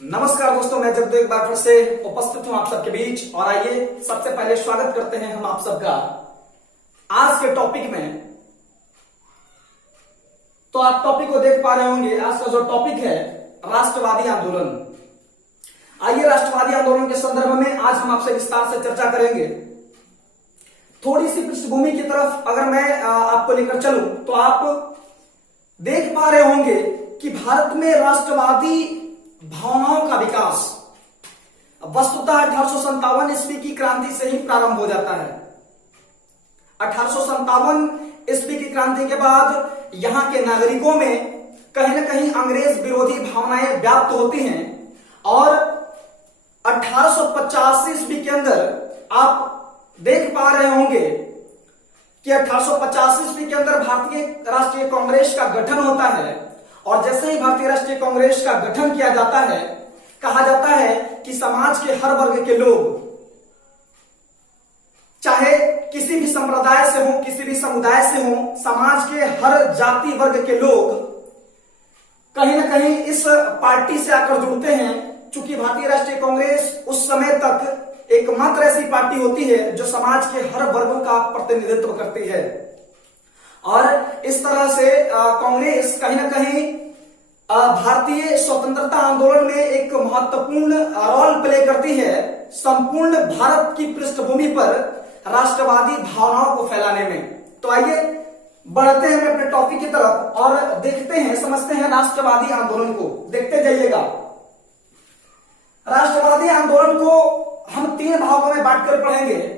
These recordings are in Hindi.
नमस्कार दोस्तों, मैं जब एक बार फिर से उपस्थित हूं आप सबके बीच। और आइए सबसे पहले स्वागत करते हैं हम आप सबका आज के टॉपिक में। तो आप टॉपिक को देख पा रहे होंगे। आज का जो टॉपिक है राष्ट्रवादी आंदोलन। आइए राष्ट्रवादी आंदोलन के संदर्भ में आज हम आपसे विस्तार से चर्चा करेंगे। थोड़ी सी पृष्ठभूमि की तरफ अगर मैं आपको लेकर चलूं तो आप देख पा रहे होंगे कि भारत में राष्ट्रवादी भावनाओं का विकास वस्तुतः 1857 ईस्वी की क्रांति से ही प्रारंभ हो जाता है। 1857 ईस्वी की क्रांति के बाद यहां के नागरिकों में कहीं ना कहीं अंग्रेज विरोधी भावनाएं व्याप्त होती हैं और 1885 ईस्वी के अंदर आप देख पा रहे होंगे कि 1885 ईस्वी के अंदर भारतीय राष्ट्रीय कांग्रेस का गठन होता है। और जैसे ही भारतीय राष्ट्रीय कांग्रेस का गठन किया जाता है, कहा जाता है कि समाज के हर वर्ग के लोग, चाहे किसी भी संप्रदाय से हो, किसी भी समुदाय से हो, समाज के हर जाति वर्ग के लोग कहीं ना कहीं इस पार्टी से आकर जुड़ते हैं। चूंकि भारतीय राष्ट्रीय कांग्रेस उस समय तक एकमात्र ऐसी पार्टी होती है जो समाज के हर वर्गों का प्रतिनिधित्व करती है। और इस तरह से कांग्रेस कहीं ना कहीं भारतीय स्वतंत्रता आंदोलन में एक महत्वपूर्ण रोल प्ले करती है, संपूर्ण भारत की पृष्ठभूमि पर राष्ट्रवादी भावनाओं को फैलाने में। तो आइए बढ़ते हैं अपने टॉपिक की तरफ और देखते हैं, समझते हैं राष्ट्रवादी आंदोलन को। देखते जाइएगा। राष्ट्रवादी आंदोलन को हम 3 भागों में बांटकर पढ़ेंगे।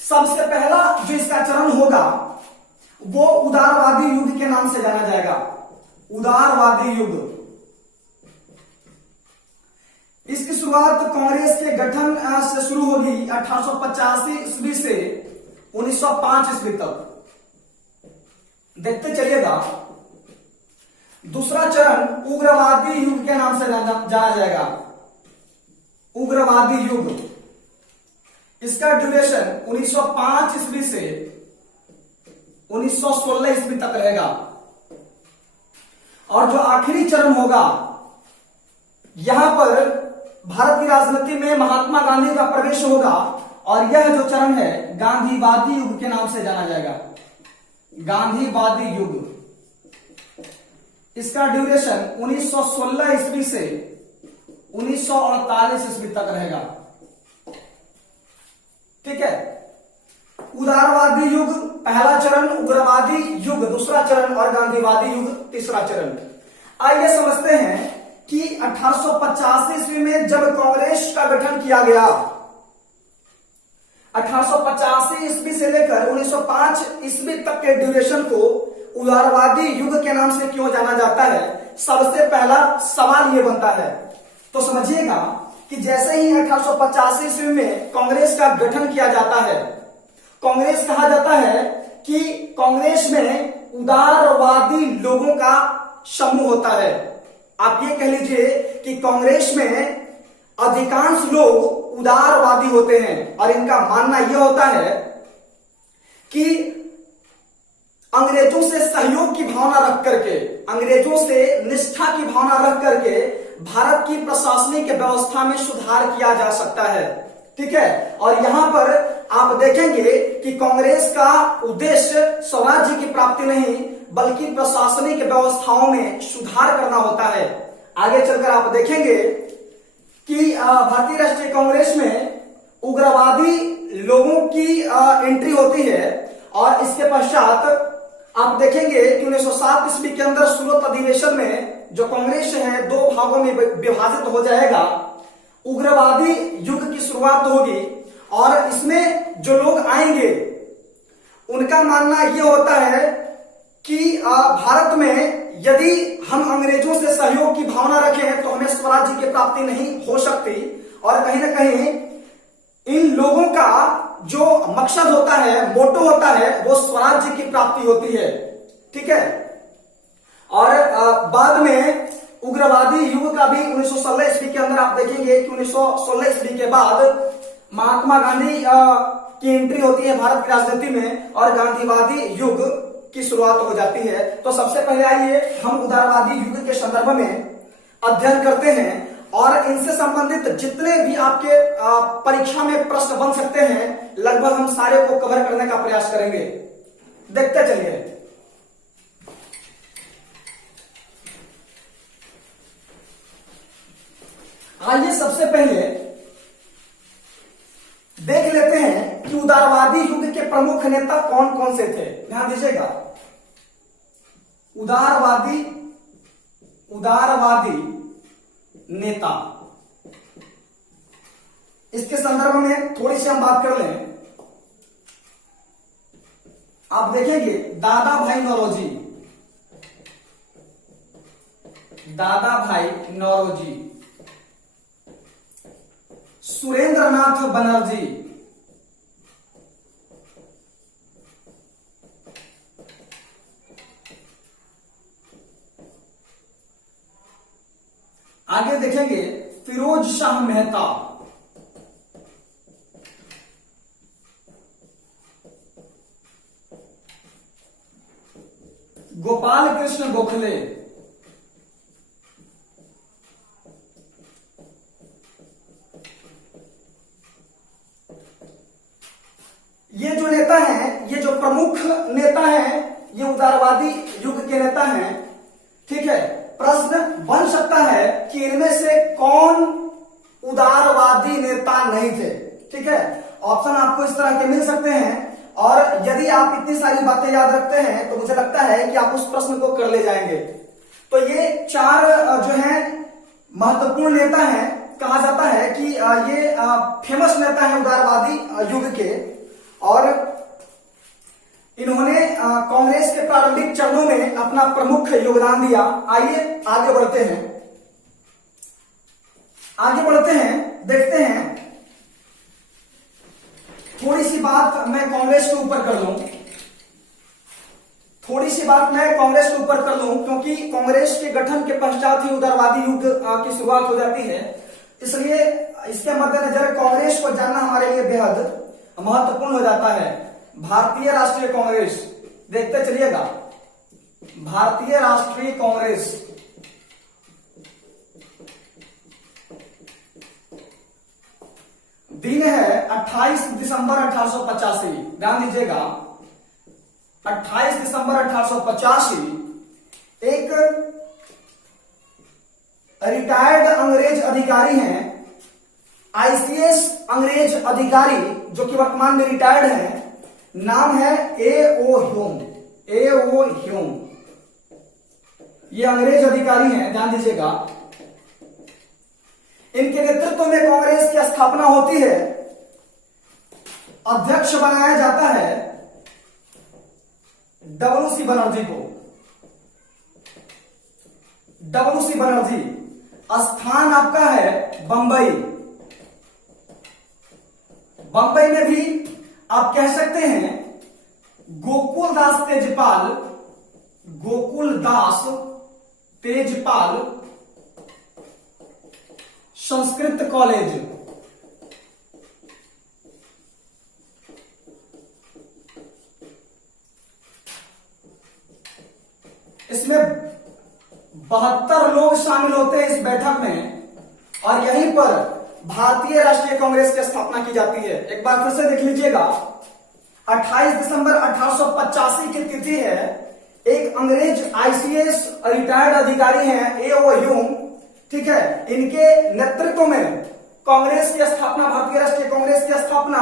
सबसे पहला जो इसका चरण होगा वो उदारवादी युग के नाम से जाना जाएगा। उदारवादी युग। इसकी शुरुआत कांग्रेस के गठन से शुरू होगी 1885 ईस्वी से 1905 ईस्वी तक। देखते चलिएगा। दूसरा चरण उग्रवादी युग के नाम से जाना जाएगा। उग्रवादी युग। इसका ड्यूरेशन 1905 ईस्वी से 1916 ईस्वी तक रहेगा। और जो आखिरी चरण होगा, यहां पर भारत की राजनीति में महात्मा गांधी का प्रवेश होगा और यह जो चरण है गांधीवादी युग के नाम से जाना जाएगा। गांधीवादी युग। इसका ड्यूरेशन 1916 ईस्वी से 1948 ईस्वी तक रहेगा। ठीक है। उदारवादी युग पहला चरण, उग्रवादी युग दूसरा चरण और गांधीवादी युग तीसरा चरण। आइए समझते हैं कि 1885 ईस्वी में जब कांग्रेस का गठन किया गया, 1885 ईस्वी से लेकर 1905 ईस्वी तक के ड्यूरेशन को उदारवादी युग के नाम से क्यों जाना जाता है। सबसे पहला सवाल यह बनता है, तो समझिएगा कि जैसे ही 1885 ईस्वी में कांग्रेस का गठन किया जाता है, कांग्रेस कहा जाता है कि कांग्रेस में उदारवादी लोगों का समूह होता है। आप ये कह लीजिए कि कांग्रेस में अधिकांश लोग उदारवादी होते हैं और इनका मानना यह होता है कि अंग्रेजों से सहयोग की भावना रख करके, अंग्रेजों से निष्ठा की भावना रख करके भारत की प्रशासनिक व्यवस्था में सुधार किया जा सकता है। ठीक है। और यहां पर आप देखेंगे कि कांग्रेस का उद्देश्य स्वराज्य की प्राप्ति नहीं बल्कि प्रशासनिक व्यवस्थाओं में सुधार करना होता है। आगे चलकर आप देखेंगे कि भारतीय राष्ट्रीय कांग्रेस में उग्रवादी लोगों की एंट्री होती है और इसके पश्चात आप देखेंगे कि 1907 ईस्वी के अंदर सूरत अधिवेशन में जो कांग्रेस है 2 भागों में विभाजित हो जाएगा। उग्रवादी युग की शुरुआत होगी और इसमें जो लोग आएंगे उनका मानना यह होता है कि भारत में यदि हम अंग्रेजों से सहयोग की भावना रखें तो हमें स्वराज्य की प्राप्ति नहीं हो सकती। और कहीं ना कहीं इन लोगों का जो मकसद होता है, मोटो होता है, वो स्वराज्य की प्राप्ति होती है। ठीक है। और बाद में उग्रवादी युग का भी 1916 ईस्वी के अंदर आप देखेंगे कि 1916 ईस्वी के बाद महात्मा गांधी की एंट्री होती है भारत की राजनीति में और गांधीवादी युग की शुरुआत हो जाती है। तो सबसे पहले आइए हम उदारवादी युग के संदर्भ में अध्ययन करते हैं और इनसे संबंधित जितने भी आपके परीक्षा में प्रश्न बन सकते हैं लगभग हम सारे को कवर करने का प्रयास करेंगे। देखते चलिए। आइए सबसे पहले देख लेते हैं कि उदारवादी युग के प्रमुख नेता कौन कौन से थे। ध्यान दीजिएगा, उदारवादी नेता, इसके संदर्भ में थोड़ी सी हम बात कर लें। आप देखेंगे दादा भाई नौरोजी, सुरेंद्रनाथ बनर्जी, आगे देखेंगे फिरोज शाह मेहता, गोपाल कृष्ण गोखले, ये जो नेता हैं, ये जो प्रमुख नेता हैं, ये उदारवादी युग के नेता हैं। ठीक है, प्रश्न बन सकता है कि इनमें से कौन उदारवादी नेता नहीं थे। ठीक है, ऑप्शन आपको इस तरह के मिल सकते हैं और यदि आप इतनी सारी बातें याद रखते हैं तो मुझे लगता है कि आप उस प्रश्न को कर ले जाएंगे। तो ये चार जो हैं महत्वपूर्ण नेता हैं, कहा जाता है कि ये फेमस नेता हैं उदारवादी युग के और इन्होंने कांग्रेस के प्रारंभिक चरणों में अपना प्रमुख योगदान दिया। आइए आगे बढ़ते हैं, देखते हैं। थोड़ी सी बात मैं कांग्रेस के ऊपर कर लूं, क्योंकि कांग्रेस के गठन के पश्चात ही उदारवादी युग की शुरुआत हो जाती है, इसलिए इसके मद्देनजर कांग्रेस को जानना हमारे लिए बेहद महत्वपूर्ण हो जाता है। भारतीय राष्ट्रीय कांग्रेस, देखते चलिएगा, भारतीय राष्ट्रीय कांग्रेस दिन है 28 दिसंबर 1885। ध्यान दीजिएगा, 28 दिसंबर 1885 एक रिटायर्ड अंग्रेज अधिकारी हैं, आईसीएस अंग्रेज अधिकारी जो कि वर्तमान में रिटायर्ड हैं, नाम है ए.ओ. ह्यूम। ये अंग्रेज अधिकारी हैं, ध्यान दीजिएगा। इनके नेतृत्व में कांग्रेस की स्थापना होती है। अध्यक्ष बनाया जाता है डब्ल्यू.सी. बनर्जी को। डब्ल्यू.सी. बनर्जी, स्थान आपका है बंबई। बंबई में भी आप कह सकते हैं गोकुलदास तेजपाल संस्कृत कॉलेज। इसमें 72 लोग शामिल होते हैं इस बैठक में और यहीं पर भारतीय राष्ट्रीय कांग्रेस की स्थापना की जाती है। एक बार फिर से देख लीजिएगा, 28 दिसंबर 1885 की तिथि है। एक अंग्रेज आईसीएस रिटायर्ड अधिकारी हैं ए.ओ. ह्यूम, ठीक है, इनके नेतृत्व में कांग्रेस की स्थापना, भारतीय राष्ट्रीय कांग्रेस की स्थापना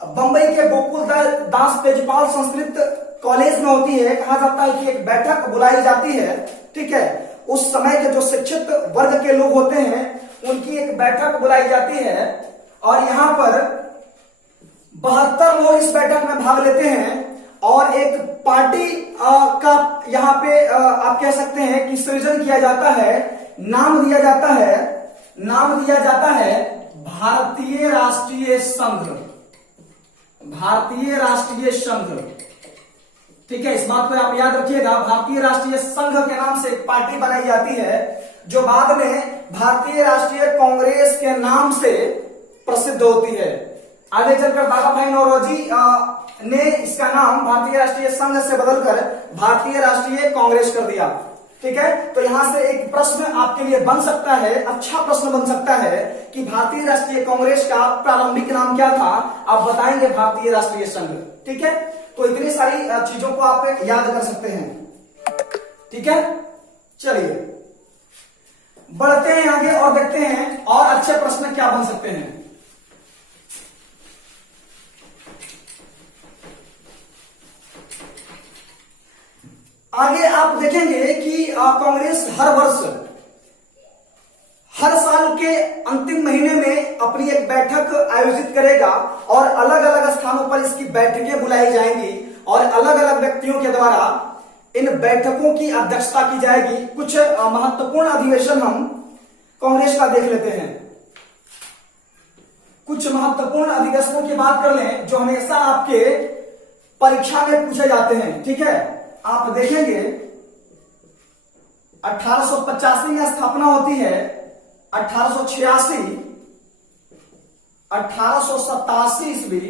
बंबई के गोकुलदास तेजपाल संस्कृत कॉलेज में होती है। कहा जाता है कि एक बैठक बुलाई जाती है, ठीक है, उस समय के जो शिक्षित वर्ग के लोग होते हैं उनकी एक बैठक बुलाई जाती है और यहां पर 72 लोग इस बैठक में भाग लेते हैं और एक पार्टी का यहां पे आप कह सकते हैं कि सृजन किया जाता है। नाम दिया जाता है भारतीय राष्ट्रीय संघ। ठीक है, इस बात को आप याद रखिएगा। भारतीय राष्ट्रीय संघ के नाम से एक पार्टी बनाई जाती है जो बाद में भारतीय राष्ट्रीय कांग्रेस के नाम से प्रसिद्ध होती है। आगे चलकर दादा भाई नौरोजी ने इसका नाम भारतीय राष्ट्रीय संघ से बदलकर भारतीय राष्ट्रीय कांग्रेस कर दिया। ठीक है, तो यहां से एक प्रश्न आपके लिए बन सकता है, अच्छा प्रश्न बन सकता है कि भारतीय राष्ट्रीय कांग्रेस का प्रारंभिक नाम क्या था। आप बताएंगे भारतीय राष्ट्रीय संघ। ठीक है, तो इतनी सारी चीजों को आप याद कर सकते हैं। ठीक है, चलिए बढ़ते हैं आगे और देखते हैं और अच्छे प्रश्न क्या बन सकते हैं। आगे आप देखेंगे कि कांग्रेस हर वर्ष हर साल के अंतिम महीने में अपनी एक बैठक आयोजित करेगा और अलग अलग स्थानों पर इसकी बैठकें बुलाई जाएंगी और अलग अलग व्यक्तियों के द्वारा इन बैठकों की अध्यक्षता की जाएगी। कुछ महत्वपूर्ण अधिवेशन हम कांग्रेस का देख लेते हैं। कुछ महत्वपूर्ण अधिवेशनों की बात कर लें जो हमेशा आपके परीक्षा में पूछे जाते हैं। ठीक है, आप देखेंगे 1885 में स्थापना होती है, 1886, 1887 ईस्वी,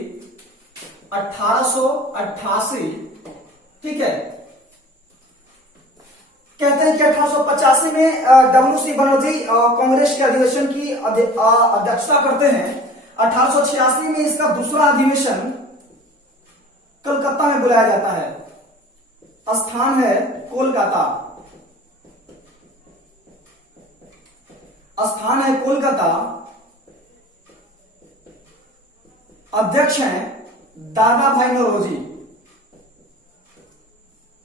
1888। ठीक है, कहते हैं कि 1885 में डब्ल्यू.सी. बनर्जी कांग्रेस के अधिवेशन की अध्यक्षता करते हैं। 1886 में इसका दूसरा अधिवेशन कलकत्ता में बुलाया जाता है, स्थान है कोलकाता, स्थान है कोलकाता। अध्यक्ष हैं दादा भाई नौरोजी,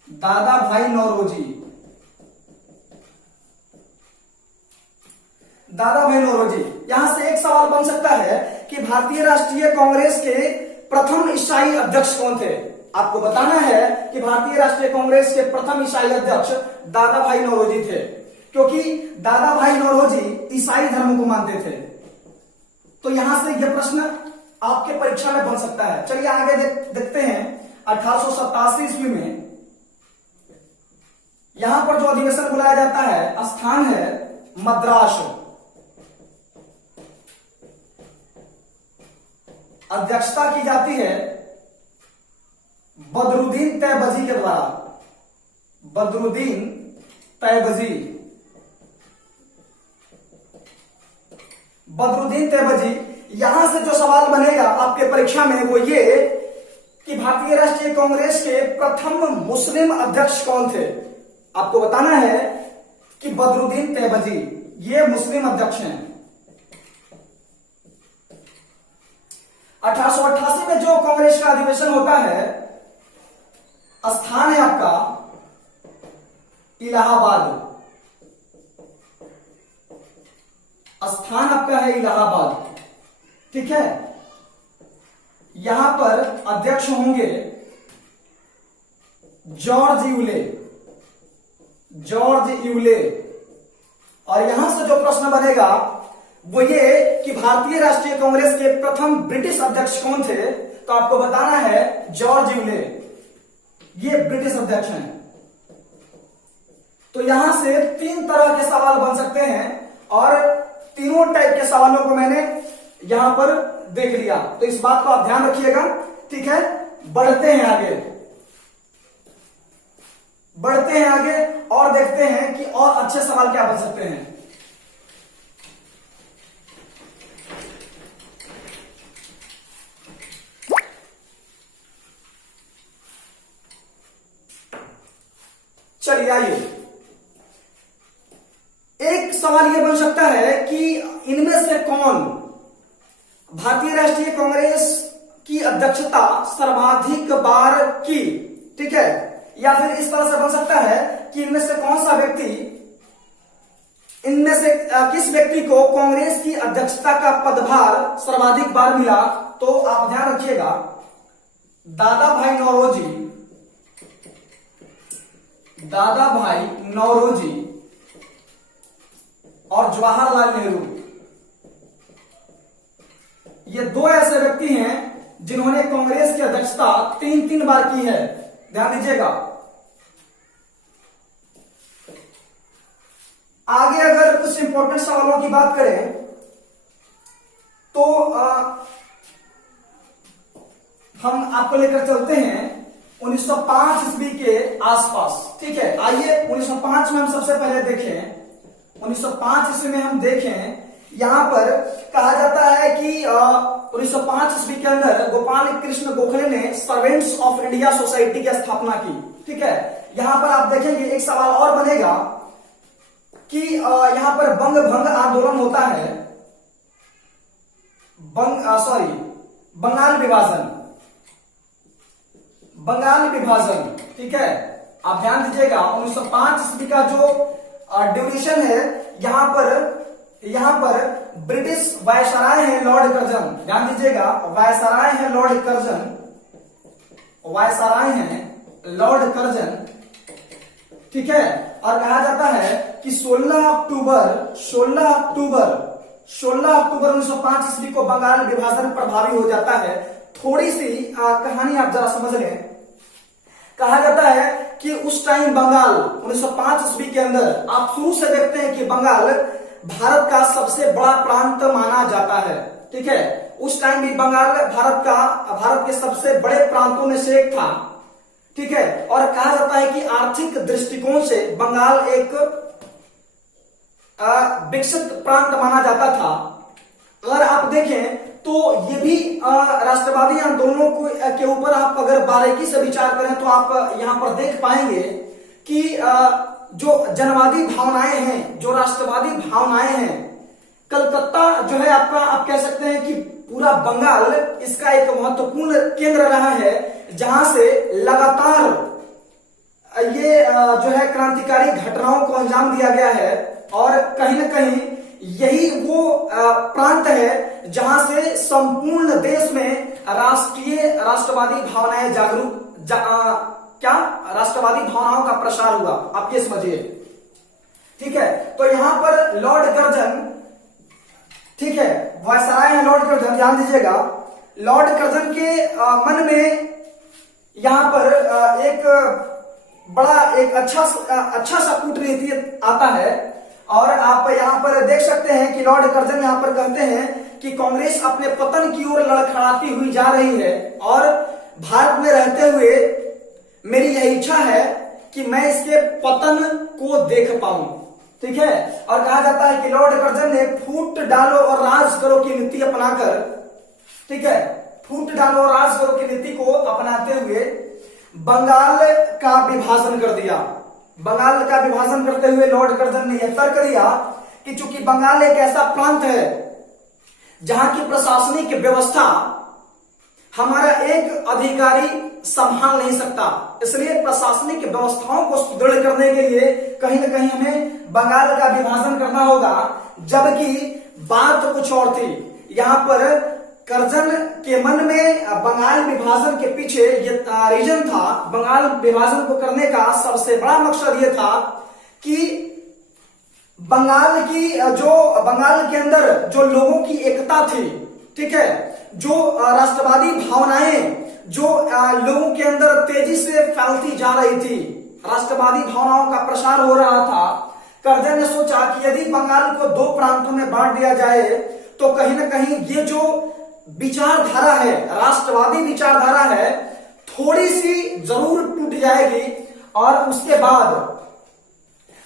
दादा भाई नौरोजी, दादा भाई नौरोजी। यहां से एक सवाल बन सकता है कि भारतीय राष्ट्रीय कांग्रेस के प्रथम ईसाई अध्यक्ष कौन थे। आपको बताना है कि भारतीय राष्ट्रीय कांग्रेस के प्रथम ईसाई अध्यक्ष दादा भाई नौरोजी थे, क्योंकि दादा भाई नौरोजी ईसाई धर्म को मानते थे। तो यहां से यह प्रश्न आपके परीक्षा में बन सकता है। चलिए आगे देखते हैं। 1887 ईस्वी में यहां पर जो अधिवेशन बुलाया जाता है, स्थान है मद्रास, अध्यक्षता की जाती है बदरुद्दीन तैयबजी के द्वारा, बदरुद्दीन तैयबजी, बदरुद्दीन तैयबजी। यहां से जो सवाल बनेगा आपके परीक्षा में वो ये कि भारतीय राष्ट्रीय कांग्रेस के प्रथम मुस्लिम अध्यक्ष कौन थे। आपको बताना है कि बदरुद्दीन तैयबजी ये मुस्लिम अध्यक्ष हैं। 1888 में जो कांग्रेस का अधिवेशन होता है, स्थान है आपका इलाहाबाद, स्थान आपका है इलाहाबाद। ठीक है, यहां पर अध्यक्ष होंगे जॉर्ज यूले, जॉर्ज यूले। और यहां से जो प्रश्न बनेगा वो ये कि भारतीय राष्ट्रीय कांग्रेस के प्रथम ब्रिटिश अध्यक्ष कौन थे। तो आपको बताना है जॉर्ज यूले, ये ब्रिटिश अध्यक्ष हैं। तो यहां से तीन तरह के सवाल बन सकते हैं और तीनों टाइप के सवालों को मैंने यहां पर देख लिया। तो इस बात को आप ध्यान रखिएगा। ठीक है, बढ़ते हैं आगे, बढ़ते हैं आगे और देखते हैं कि और अच्छे सवाल क्या बन सकते हैं। चलिए आइए, एक सवाल यह बन सकता है कि इनमें से कौन भारतीय राष्ट्रीय कांग्रेस की अध्यक्षता सर्वाधिक बार की। ठीक है, या फिर इस तरह से बन सकता है कि इनमें से कौन सा व्यक्ति, इनमें से किस व्यक्ति को कांग्रेस की अध्यक्षता का पदभार सर्वाधिक बार मिला। तो आप ध्यान रखिएगा, दादा भाई नौरोजी, दादा भाई नौरोजी और जवाहरलाल नेहरू, ये दो ऐसे व्यक्ति हैं जिन्होंने कांग्रेस की अध्यक्षता तीन तीन बार की है। ध्यान दीजिएगा। आगे अगर कुछ इंपॉर्टेंट सवालों की बात करें तो हम आपको लेकर चलते हैं 1905 ईस्वी के आसपास। ठीक है, आइए 1905 में हम सबसे पहले देखें। 1905 ईस्वी में हम देखें, यहां पर कहा जाता है कि 1905 ईस्वी के अंदर गोपाल कृष्ण गोखले ने सर्वेंट्स ऑफ इंडिया सोसाइटी की स्थापना की। ठीक है, यहां पर आप देखेंगे एक सवाल और बनेगा कि यहां पर बंग भंग आंदोलन होता है, बंगाल विभाजन। ठीक है, आप ध्यान दीजिएगा 1905 ईस्वी का जो ड्यूरेशन है, यहां पर ब्रिटिश वायसराय है लॉर्ड कर्जन। ध्यान दीजिएगा, वायसराय है लॉर्ड कर्जन। ठीक है, और कहा जाता है कि 16 अक्टूबर 1905 ईस्वी को बंगाल विभाजन प्रभावी हो जाता है। थोड़ी सी कहानी आप जरा समझ लें। कहा जाता है कि उस टाइम बंगाल 1905 ईस्वी के अंदर आप शुरू से देखते हैं कि बंगाल भारत का सबसे बड़ा प्रांत माना जाता है। ठीक है, उस टाइम भी बंगाल भारत के सबसे बड़े प्रांतों में से एक था। ठीक है, और कहा जाता है कि आर्थिक दृष्टिकोण से बंगाल एक विकसित प्रांत माना जाता था। अगर आप देखें तो ये भी राष्ट्रवादी आंदोलनों के ऊपर आप अगर बारीकी से विचार करें तो आप यहां पर देख पाएंगे कि जो जनवादी भावनाएं हैं, जो राष्ट्रवादी भावनाएं हैं, कलकत्ता जो है आपका, आप कह सकते हैं कि पूरा बंगाल इसका एक महत्वपूर्ण केंद्र रहा है, जहां से लगातार ये जो है क्रांतिकारी घटनाओं को अंजाम दिया गया है। और कहीं न कहीं यही वो प्रांत है जहां से संपूर्ण देश में राष्ट्रवादी भावनाएं राष्ट्रवादी भावनाओं का प्रसार हुआ, आप ये समझिए। ठीक है, तो यहां पर लॉर्ड कर्जन, ठीक है, वायसराय है लॉर्ड कर्जन। ध्यान दीजिएगा, लॉर्ड कर्जन के मन में यहां पर एक अच्छा सा कूटनीति आता है। और आप यहां पर देख सकते हैं कि लॉर्ड कर्जन यहां पर कहते हैं कि कांग्रेस अपने पतन की ओर लड़खड़ाती हुई जा रही है और भारत में रहते हुए मेरी यह इच्छा है कि मैं इसके पतन को देख पाऊं। ठीक है, और कहा जाता है कि लॉर्ड कर्जन ने फूट डालो और राज करो की नीति अपनाकर, ठीक है, फूट डालो और राज करो की नीति को अपनाते हुए बंगाल का विभाजन कर दिया। बंगाल का विभाजन करते हुए लॉर्ड कर्जन ने यह तर्क दिया कि चूंकि बंगाल एक ऐसा प्रांत है जहां की प्रशासनिक व्यवस्था हमारा एक अधिकारी संभाल नहीं सकता, इसलिए प्रशासनिक व्यवस्थाओं को सुदृढ़ करने के लिए कहीं न कहीं हमें बंगाल का विभाजन करना होगा। जबकि बात कुछ और थी, यहां पर कर्जन के मन में बंगाल विभाजन के पीछे ये रीजन था, बंगाल विभाजन को करने का सबसे बड़ा मकसद ये था कि बंगाल के अंदर जो लोगों की एकता थी, ठीक है, जो राष्ट्रवादी भावनाएं जो लोगों के अंदर तेजी से फैलती जा रही थी, राष्ट्रवादी भावनाओं का प्रसार हो रहा था। कर्जन ने सोचा कि यदि बंगाल को दो प्रांतों में बांट दिया जाए तो कहीं न कहीं ये जो विचारधारा है, राष्ट्रवादी विचारधारा है, थोड़ी सी जरूर टूट जाएगी और उसके बाद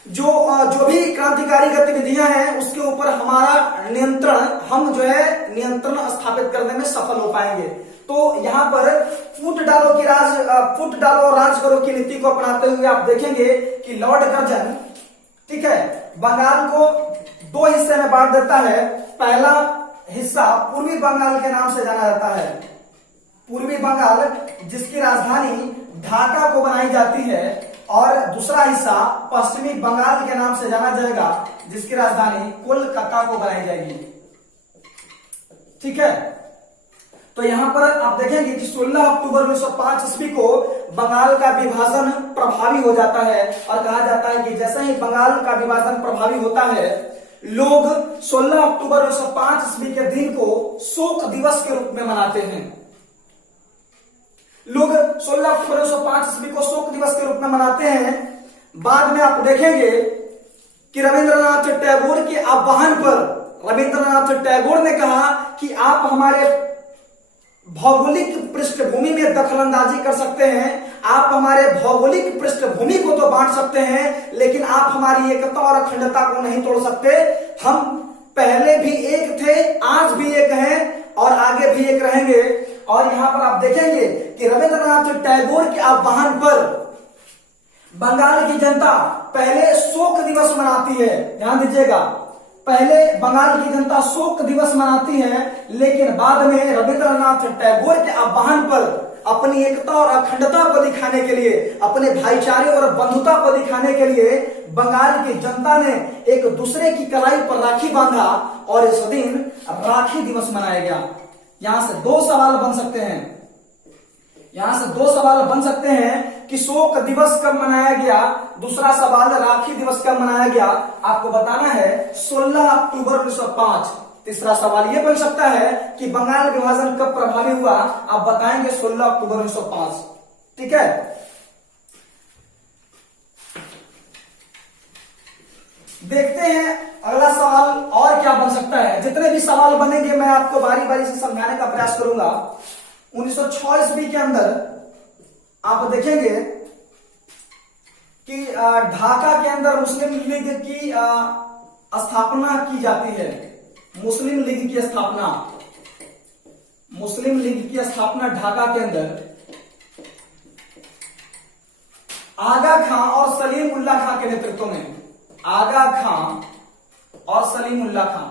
जो भी क्रांतिकारी गतिविधियां हैं उसके ऊपर हमारा नियंत्रण स्थापित करने में सफल हो पाएंगे। तो यहां पर फूट डालो और राज करो की नीति को अपनाते हुए आप देखेंगे कि लॉर्ड कर्जन, ठीक है, बंगाल को दो हिस्से में बांट देता है। पहला हिस्सा पूर्वी बंगाल के नाम से जाना जाता है, पूर्वी बंगाल जिसकी राजधानी ढाका को बनाई जाती है, और दूसरा हिस्सा पश्चिमी बंगाल के नाम से जाना जाएगा जिसकी राजधानी कोलकाता को बनाई जाएगी। ठीक है, तो यहां पर आप देखेंगे कि 16 अक्टूबर 1905 ईस्वी को बंगाल का विभाजन प्रभावी हो जाता है। और कहा जाता है कि जैसे ही बंगाल का विभाजन प्रभावी होता है, लोग 16 अक्टूबर 1905 ईस्वी के दिन को शोक दिवस के रूप में मनाते हैं। लोग 16 अक्टूबर 1905 ईस्वी को शोक दिवस के रूप में मनाते हैं। बाद में आप देखेंगे कि रविंद्रनाथ टैगोर के आह्वान पर रविंद्रनाथ टैगोर ने कहा कि आप हमारे भौगोलिक पृष्ठभूमि में दखलंदाजी कर सकते हैं, आप हमारे भौगोलिक पृष्ठभूमि को तो बांट सकते हैं, लेकिन आप हमारी एकता और अखंडता को नहीं तोड़ सकते। हम पहले भी एक थे, आज भी एक हैं और आगे भी एक रहेंगे। और यहां पर आप देखेंगे कि रविंद्रनाथ टैगोर के आह्वान पर बंगाल की जनता पहले शोक दिवस मनाती है। ध्यान दीजिएगा, पहले बंगाल की जनता शोक दिवस मनाती है, लेकिन बाद में रविंद्रनाथ टैगोर के आह्वान पर अपनी एकता और अखंडता को दिखाने के लिए, अपने भाईचारे और बंधुता को दिखाने के लिए बंगाल की जनता ने एक दूसरे की कलाई पर राखी बांधा और इस दिन राखी दिवस मनाया गया। यहां से दो सवाल बन सकते हैं, कि शोक दिवस कब मनाया गया, दूसरा सवाल राखी दिवस कब मनाया गया। आपको बताना है 16 अक्टूबर 1905। तीसरा सवाल यह बन सकता है कि बंगाल विभाजन कब प्रभावी हुआ, आप बताएंगे 16 अक्टूबर 1905। ठीक है, देखते हैं अगला सवाल और क्या बन सकता है। जितने भी सवाल बनेंगे मैं आपको बारी बारी से समझाने का प्रयास करूंगा। 1906 ईस्वी के अंदर आप देखेंगे कि ढाका के अंदर मुस्लिम लीग की स्थापना की जाती है। मुस्लिम लीग की स्थापना ढाका के अंदर आगा खां और सलीम उल्लाह खां के नेतृत्व में, आगा खां और सलीम उल्लाह खां।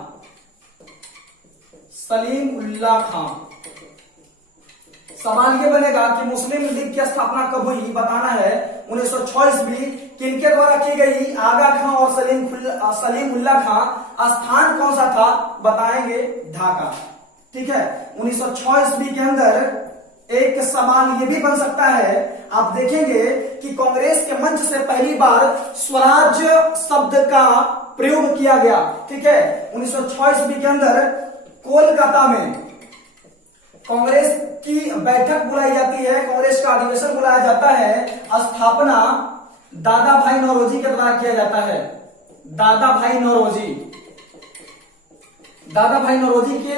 सवाल ये बनेगा कि मुस्लिम लीग की स्थापना कब हुई, बताना है 1906 ईस्वी। किनके द्वारा की गई, आगा खां और सलीम उल्लाह खां। स्थान कौन सा था, बताएंगे ढाका। ठीक है, 1906 ईस्वी के अंदर एक सवाल ये भी बन सकता है, आप देखेंगे कि कांग्रेस के मंच से पहली बार स्वराज्य शब्द का प्रयोग किया गया। ठीक है, 1906 ईस्वी के अंदर कोलकाता में कांग्रेस की बैठक बुलाई जाती है, कांग्रेस का अधिवेशन बुलाया जाता है। स्थापना दादा भाई नौरोजी के द्वारा किया जाता है। दादा भाई नौरोजी के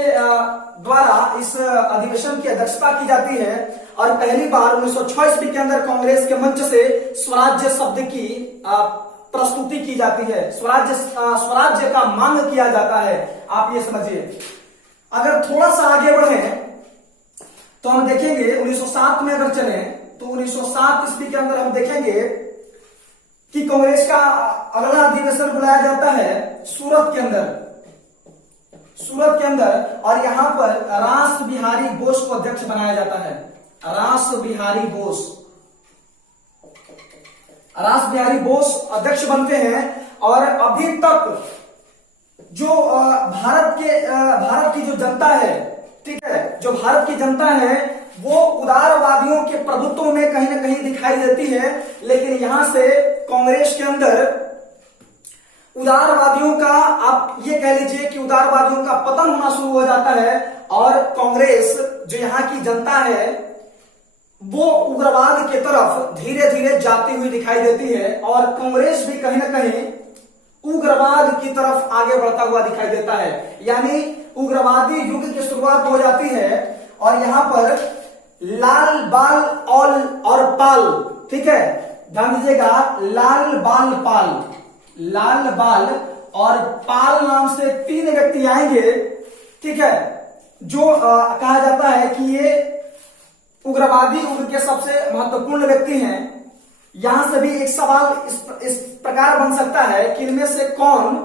द्वारा इस अधिवेशन की अध्यक्षता की जाती है और पहली बार 1906 ईस्वी के अंदर कांग्रेस के मंच से स्वराज्य शब्द की प्रस्तुति की जाती है। स्वराज्य का मांग किया जाता है। आप ये समझिए। अगर थोड़ा सा आगे बढ़े तो हम देखेंगे 1907 में अगर चले तो 1907 ईस्वी के अंदर हम देखेंगे कि कांग्रेस का अगला अधिवेशन बुलाया जाता है सूरत के अंदर और यहां पर रास बिहारी बोस को अध्यक्ष बनाया जाता है। रास बिहारी बोस अध्यक्ष बनते हैं और अभी तक जो भारत की जो जनता है, ठीक है, जो भारत की जनता है वो उदारवादियों के प्रभुत्व में कहीं ना कहीं दिखाई देती है, लेकिन यहां से कांग्रेस के अंदर उदारवादियों का, आप ये कह लीजिए कि उदारवादियों का पतन होना शुरू हो जाता है और कांग्रेस, जो यहां की जनता है, वो उग्रवाद की तरफ धीरे धीरे जाती हुई दिखाई देती है और कांग्रेस भी कहीं ना कहीं उग्रवाद की तरफ आगे बढ़ता हुआ दिखाई देता है। यानी उग्रवादी युग की शुरुआत हो जाती है और यहां पर लाल बाल और पाल, ठीक है, ध्यान दीजिएगा, लाल बाल और पाल नाम से तीन व्यक्ति आएंगे, ठीक है, जो कहा जाता है कि ये उग्रवादी युग के सबसे महत्वपूर्ण व्यक्ति हैं। यहां से भी एक सवाल इस प्रकार बन सकता है कि इनमें से कौन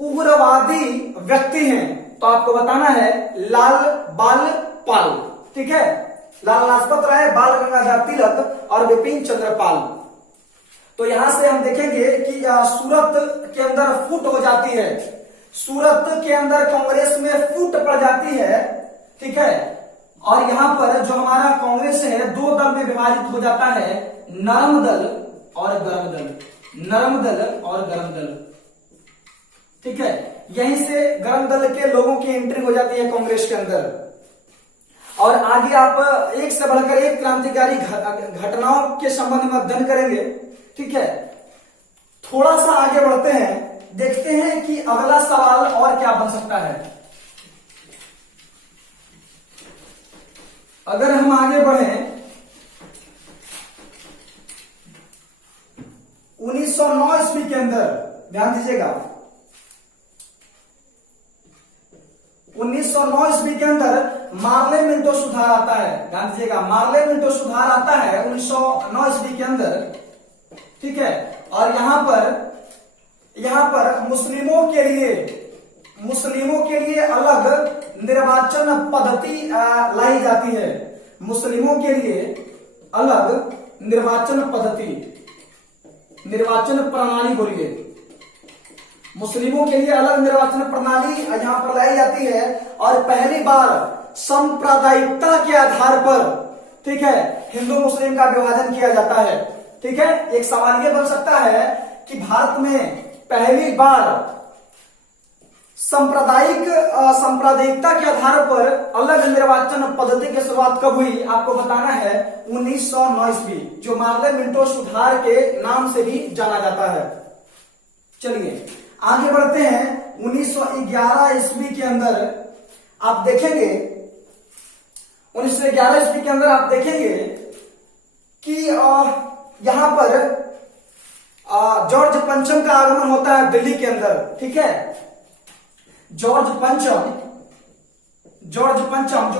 उग्रवादी व्यक्ति हैं, तो आपको बताना है लाल बाल पाल। ठीक है, लाल लाजपत राय, बाल गंगाधर तिलक और विपिन चंद्र पाल। तो यहां से हम देखेंगे कि सूरत के अंदर फूट हो जाती है, सूरत के अंदर कांग्रेस में फूट पड़ जाती है, ठीक है, और यहां पर जो हमारा कांग्रेस है दो दल में विभाजित हो जाता है, नरम दल और गर्म दल। ठीक है, यहीं से गर्म दल के लोगों की एंट्री हो जाती है कांग्रेस के अंदर और आगे आप एक से बढ़कर एक क्रांतिकारी घटनाओं के संबंध में अध्ययन करेंगे। ठीक है, थोड़ा सा आगे बढ़ते हैं, देखते हैं कि अगला सवाल और क्या बन सकता है। अगर हम आगे बढ़े 1909 ईस्वी के अंदर, ध्यान दीजिएगा, 1909 ईस्वी के अंदर मार्ले मिंटो सुधार आता है। ध्यान दीजिएगा, मार्ले मिंटो सुधार आता है 1909 ईस्वी के अंदर, ठीक है। और यहां पर मुस्लिमों के लिए अलग निर्वाचन पद्धति लाई जाती है। मुस्लिमों के लिए अलग निर्वाचन पद्धति, निर्वाचन प्रणाली बोलिए, मुस्लिमों के लिए अलग निर्वाचन प्रणाली यहां पर लाई जाती है। और पहली बार सांप्रदायिकता के आधार पर, ठीक है, हिंदू मुस्लिम का विभाजन किया जाता है। ठीक है, एक सवाल यह बन सकता है कि भारत में पहली बार सांप्रदायिकता के आधार पर अलग निर्वाचन पद्धति की शुरुआत कब हुई, आपको बताना है 1909 ईस्वी, जो मार्ले मिंटो सुधार के नाम से भी जाना जाता है। चलिए आगे बढ़ते हैं। 1911 ईस्वी के अंदर आप देखेंगे, 1911 ईस्वी के अंदर आप देखेंगे कि यहां पर जॉर्ज पंचम का आगमन होता है दिल्ली के अंदर। ठीक है, जॉर्ज पंचम जो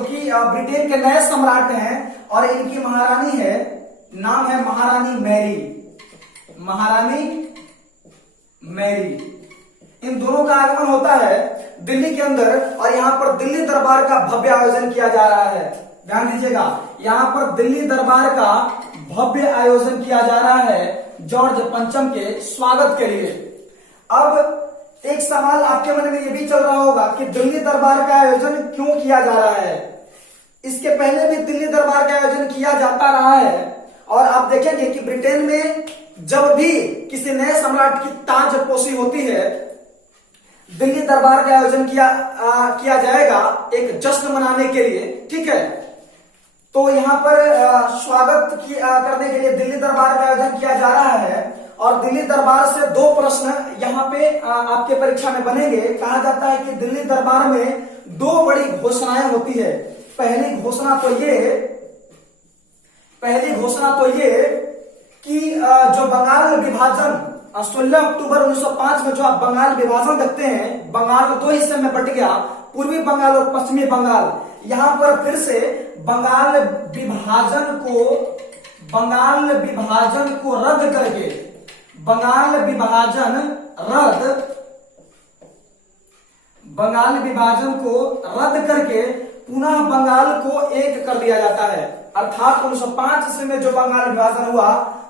कि ब्रिटेन के नए सम्राट हैं, और इनकी महारानी है, नाम है महारानी मैरी। इन दोनों का आगमन होता है दिल्ली के अंदर, और यहां पर दिल्ली दरबार का भव्य आयोजन किया जा रहा है। ध्यान दीजिएगा, यहां पर दिल्ली दरबार का भव्य आयोजन किया जा रहा है जॉर्ज पंचम के स्वागत के लिए। अब एक सवाल आपके मन में यह भी चल रहा होगा कि दिल्ली दरबार का आयोजन क्यों किया जा रहा है। इसके पहले भी दिल्ली दरबार का आयोजन किया जाता रहा है, और आप देखेंगे कि ब्रिटेन में जब भी किसी नए सम्राट की ताजपोशी होती है, दिल्ली दरबार का आयोजन किया जाएगा एक जश्न मनाने के लिए। ठीक है, तो यहां पर स्वागत करने के लिए दिल्ली दरबार का आयोजन किया जा रहा है। और दिल्ली दरबार से दो प्रश्न यहां पे आपके परीक्षा में बनेंगे। कहा जाता है कि दिल्ली दरबार में दो बड़ी घोषणाएं होती है। पहली घोषणा तो ये कि जो बंगाल विभाजन 16 अक्टूबर 1905 में जो आप बंगाल विभाजन देखते हैं, बंगाल दो हिस्से में बट गया, पूर्वी बंगाल और पश्चिमी बंगाल। यहां पर फिर से बंगाल विभाजन को रद्द करके, बंगाल विभाजन को रद्द करके पुनः बंगाल को एक कर दिया जाता है। अर्थात 1905 ईस्वी में जो बंगाल विभाजन हुआ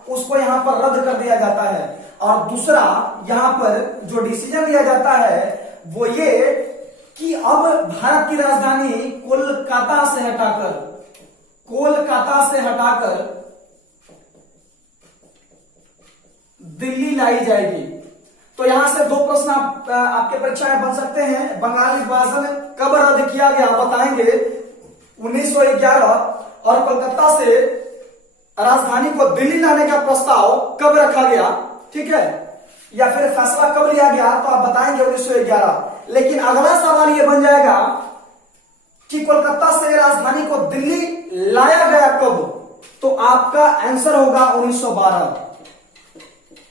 उसको यहां पर रद्द कर दिया जाता है। और दूसरा यहां पर जो डिसीजन लिया जाता है वो ये कि अब भारत की राजधानी कोलकाता से हटाकर दिल्ली लाई जाएगी। तो यहां से दो प्रश्न आपके परीक्षा में बन सकते हैं। बंगाल विभाजन कब रद्द किया गया बताएंगे 1911, और कोलकाता से राजधानी को दिल्ली लाने का प्रस्ताव कब रखा गया, ठीक है, या फिर फैसला कब लिया गया, तो आप बताएंगे 1911। लेकिन अगला सवाल यह बन जाएगा कि कोलकाता से राजधानी को दिल्ली लाया गया कब, तो आपका आंसर होगा 1912।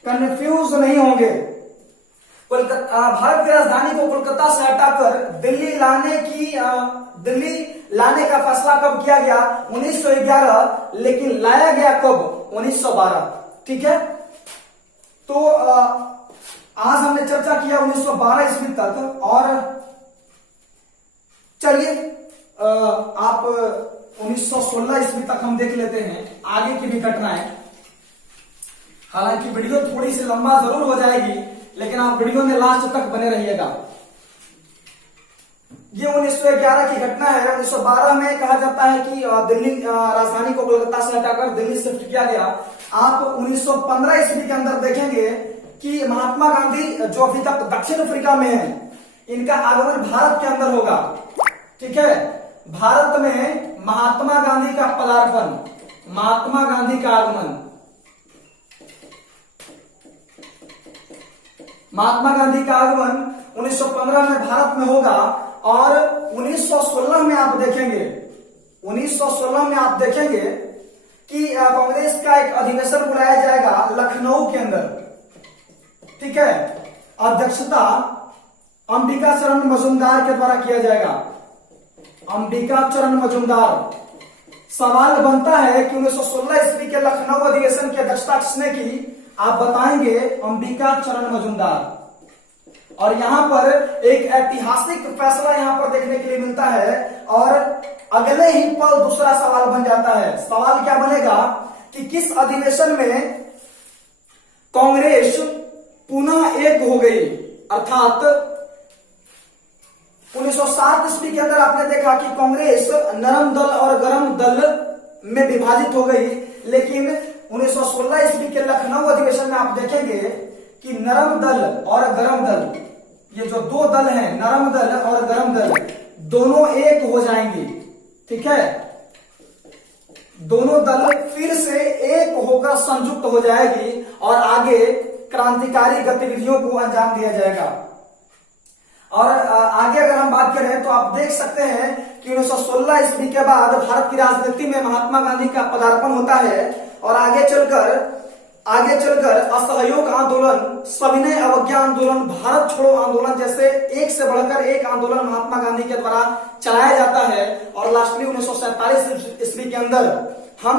कंफ्यूज नहीं होंगे। भारत की राजधानी को कोलकाता से हटाकर दिल्ली लाने का फैसला कब किया गया, 1911, लेकिन लाया गया कब, 1912। ठीक है, तो आज हमने चर्चा किया 1912 ईस्वी तक। और चलिए आप 1916 ईस्वी तक हम देख लेते हैं आगे की भी घटनाएं। हालांकि वीडियो थोड़ी सी लंबा जरूर हो जाएगी, लेकिन आप वीडियो में लास्ट तक बने रहिएगा। ये 1911 की घटना है। 1912 में कहा जाता है कि दिल्ली राजधानी को कोलकाता से हटाकर दिल्ली शिफ्ट किया गया। आप 1915 ईस्वी के अंदर देखेंगे कि महात्मा गांधी जो अभी तक दक्षिण अफ्रीका में है, इनका आगमन भारत के अंदर होगा। ठीक है, भारत में महात्मा गांधी का पदार्पण, महात्मा गांधी का आगमन, महात्मा गांधी का आगमन 1915 में भारत में होगा। और 1916 में आप देखेंगे 1916 में आप देखेंगे कि कांग्रेस का एक अधिवेशन बुलाया जाएगा लखनऊ के अंदर, ठीक है। अध्यक्षता अंबिका चरण मजूमदार के द्वारा किया जाएगा, अंबिका चरण मजूमदार। सवाल बनता है कि 1916 ईस्वी के लखनऊ अधिवेशन की अध्यक्षता किसने की? आप बताएंगे अंबिका चरण मजूमदार। और यहां पर एक ऐतिहासिक फैसला यहां पर देखने के लिए मिलता है और अगले ही पल दूसरा सवाल बन जाता है। सवाल क्या बनेगा कि किस अधिवेशन में कांग्रेस पुनः एक हो गई? अर्थात 1907 ईस्वी के अंदर आपने देखा कि कांग्रेस नरम दल और गरम दल में विभाजित हो गई, लेकिन 1916 ईस्वी के लखनऊ अधिवेशन में आप देखेंगे कि नरम दल और गरम दल, ये जो दो दल हैं, नरम दल और गरम दल, दोनों एक हो जाएंगे, ठीक है। दोनों दल फिर से एक होकर संयुक्त हो जाएगी और आगे क्रांतिकारी गतिविधियों को अंजाम दिया जाएगा। और आगे अगर हम बात करें तो आप देख सकते हैं कि 1916 ईस्वी के बाद भारत की राजनीति में महात्मा गांधी का पदार्पण होता है और आगे चलकर असहयोग आंदोलन, सविनय अवज्ञा आंदोलन, भारत छोड़ो आंदोलन जैसे एक से बढ़कर एक आंदोलन महात्मा गांधी के द्वारा चलाया जाता है। और लास्टली 1947 ईस्वी के अंदर हम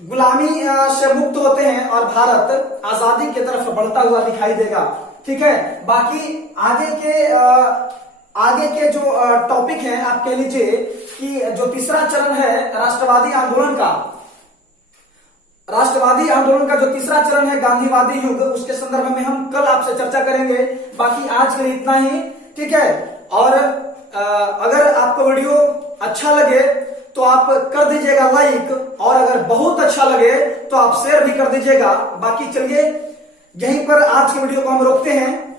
गुलामी से मुक्त होते हैं और भारत आजादी की तरफ बढ़ता हुआ दिखाई देगा, ठीक है। बाकी आगे के जो टॉपिक है, आप कह लीजिए कि जो तीसरा चरण है राष्ट्रवादी आंदोलन का जो तीसरा चरण है गांधीवादी युग, उसके संदर्भ में हम कल आपसे चर्चा करेंगे। बाकी आज के लिए इतना ही, ठीक है। और अगर आपको वीडियो अच्छा लगे तो आप कर दीजिएगा लाइक, और अगर बहुत अच्छा लगे तो आप शेयर भी कर दीजिएगा। बाकी चलिए यहीं पर आज के वीडियो को हम रोकते हैं।